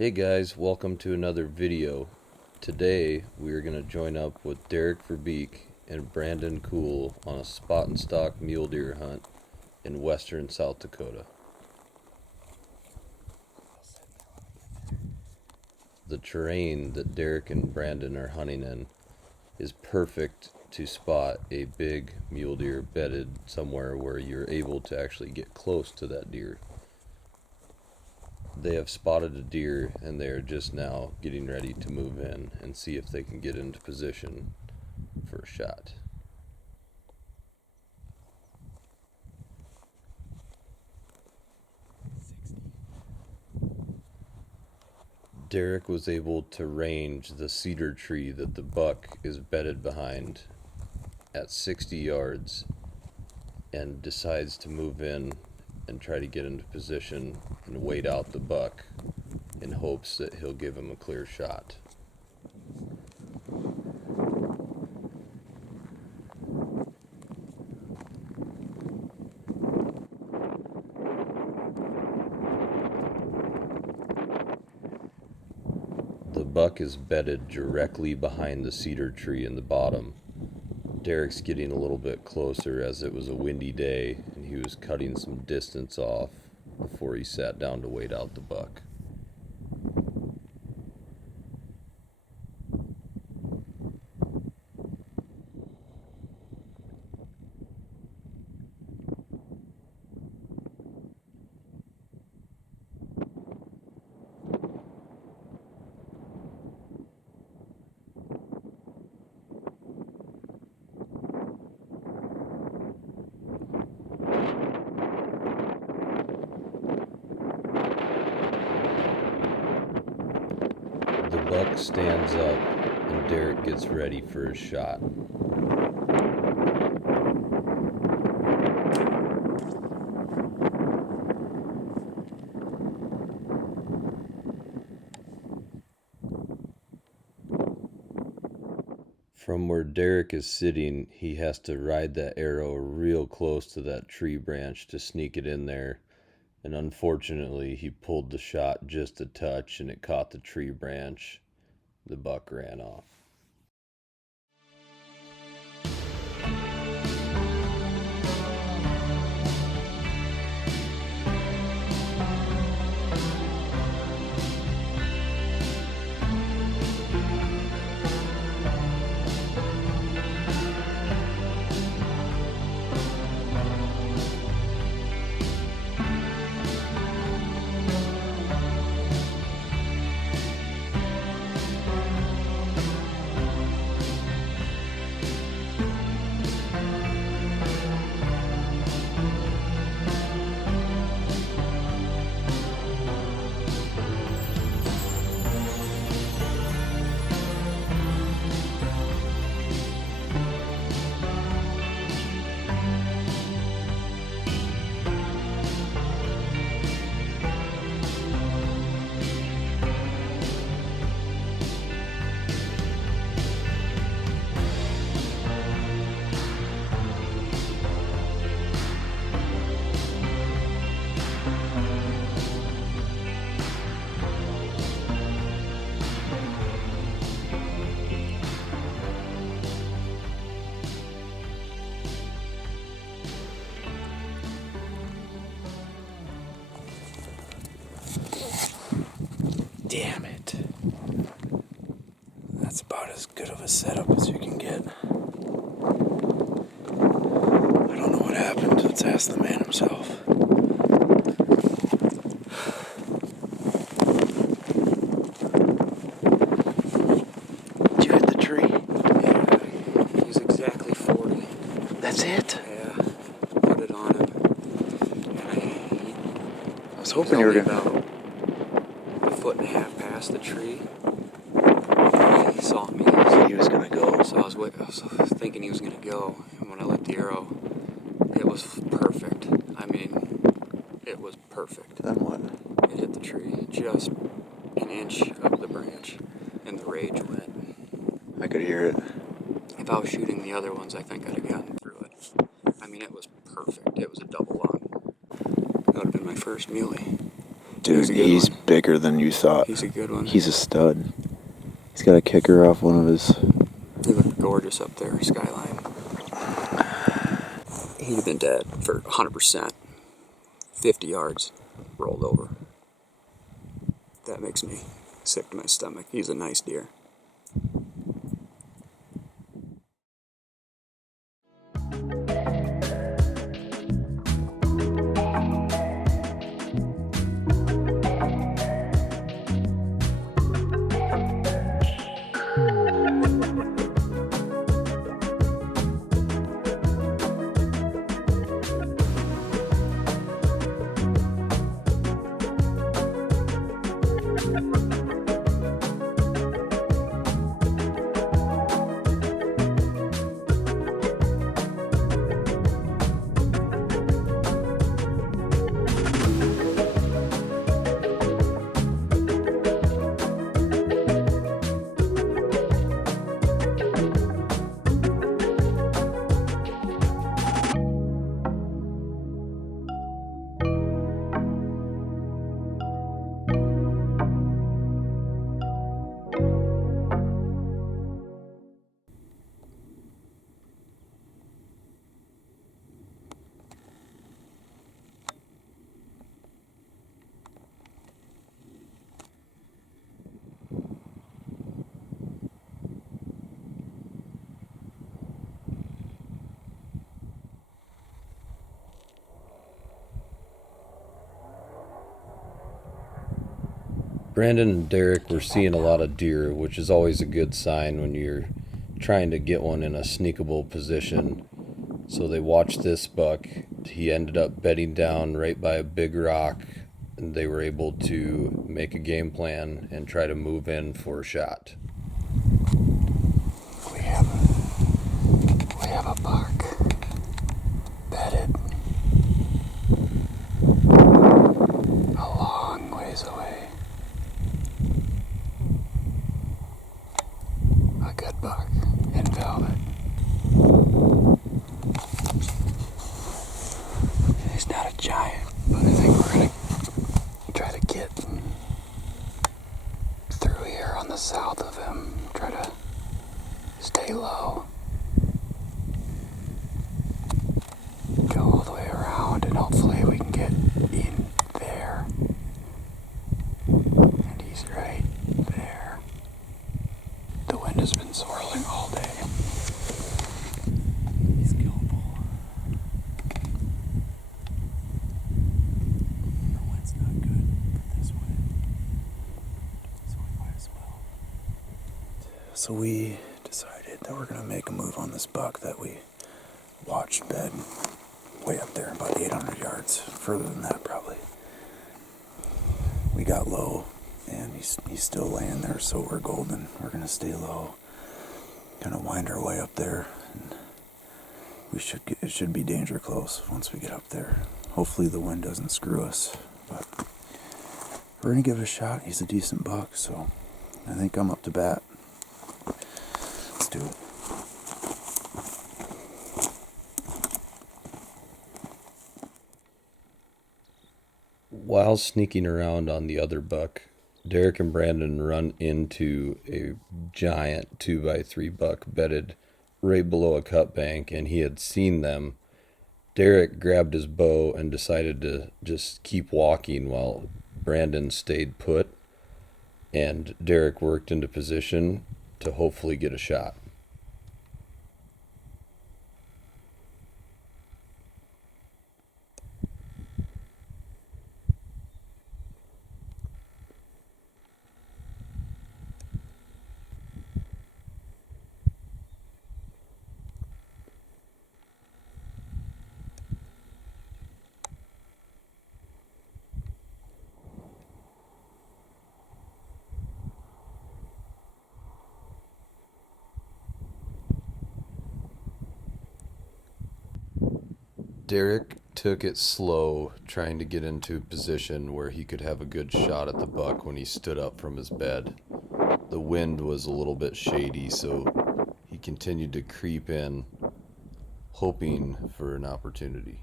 Hey guys, welcome to another video. Today we are going to join up with Derek and Bkoel on a spot and stalk mule deer hunt in Western South Dakota. The terrain that Derek and Brandon are hunting in is perfect to spot a big mule deer bedded somewhere where you're able to actually get close to that deer. They have spotted a deer and they are just now getting ready to move in and see if they can get into position for a shot. Derek was able to range the cedar tree that the buck is bedded behind at 60 yards and decides to move in and try to get into position and wait out the buck in hopes that he'll give him a clear shot. The buck is bedded directly behind the cedar tree in the bottom. Derek's getting a little bit closer as it was a windy day and he was cutting some distance off before he sat down to wait out the buck. The buck stands up and Derek gets ready for his shot. From where Derek is sitting, he has to ride that arrow real close to that tree branch to sneak it in there. And unfortunately, he pulled the shot just a touch and it caught the tree branch. The buck ran off. Damn it. That's about as good of a setup as you can get. I don't know what happened. Let's ask the man himself. Did you hit the tree? Yeah, he's exactly 40. That's it? Yeah, put it on him. And I was hoping you were gonna... about a foot and a half past the tree. He saw me. He was gonna go. So I was thinking he was gonna go. And when I let the arrow, it was perfect. I mean, it was perfect. Then what? It hit the tree just an inch of the branch, and the rage went. I could hear it. If I was shooting the other ones, I think I'd have gotten through it. I mean, it was perfect. It was a double lung. That would have been my first muley. Dude, he's bigger than you thought. He's a good one. He's a stud. He's got a kicker off one of his... They look gorgeous up there, skyline. He'd have been dead for 100%. 50 yards, rolled over. That makes me sick to my stomach. He's a nice deer. Brandon and Derek were seeing a lot of deer, which is always a good sign when you're trying to get one in a sneakable position. So they watched this buck. He ended up bedding down right by a big rock, and they were able to make a game plan and try to move in for a shot. We have a buck bedded a long ways away. A good buck in velvet. He's not a giant, but I think we're gonna try to get through here on the south of him. Try to stay low. Go all the way around, and hopefully we can get in there. And he's right there. The wind has been swirling all day. He's killable. The wind's not good for this way, so we might as well. So we decided that we're going to make a move on this buck that we watched bed way up there, about 800 yards, further than that probably. We got low, and he's still laying there, so we're golden. We're going to stay low, kind of wind our way up there, and it should be danger close once we get up there. Hopefully the wind doesn't screw us, but we're going to give it a shot. He's a decent buck, so I think I'm up to bat. Let's do it. While sneaking around on the other buck, Derek and Brandon run into a giant 2x3 buck bedded right below a cut bank, and he had seen them. Derek grabbed his bow and decided to just keep walking while Brandon stayed put, and Derek worked into position to hopefully get a shot. Derek took it slow, trying to get into a position where he could have a good shot at the buck when he stood up from his bed. The wind was a little bit shady, so he continued to creep in, hoping for an opportunity.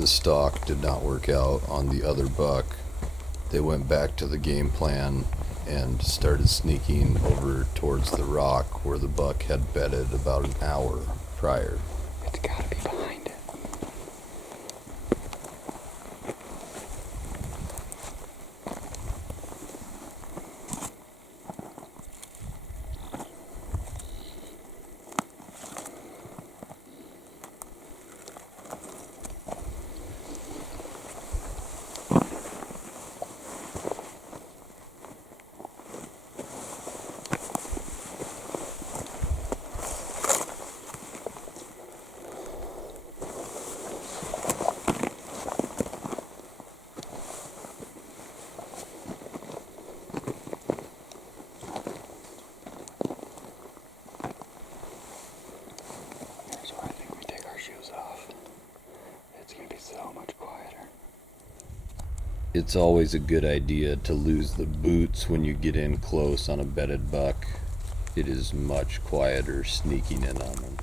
the stalk did not work out on the other buck, they went back to the game plan and started sneaking over towards the rock where the buck had bedded about an hour prior. It's gotta be behind it. Here's where I think we take our shoes off. It's gonna be so much quieter. It's always a good idea to lose the boots when you get in close on a bedded buck. It is much quieter sneaking in on them.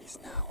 He's not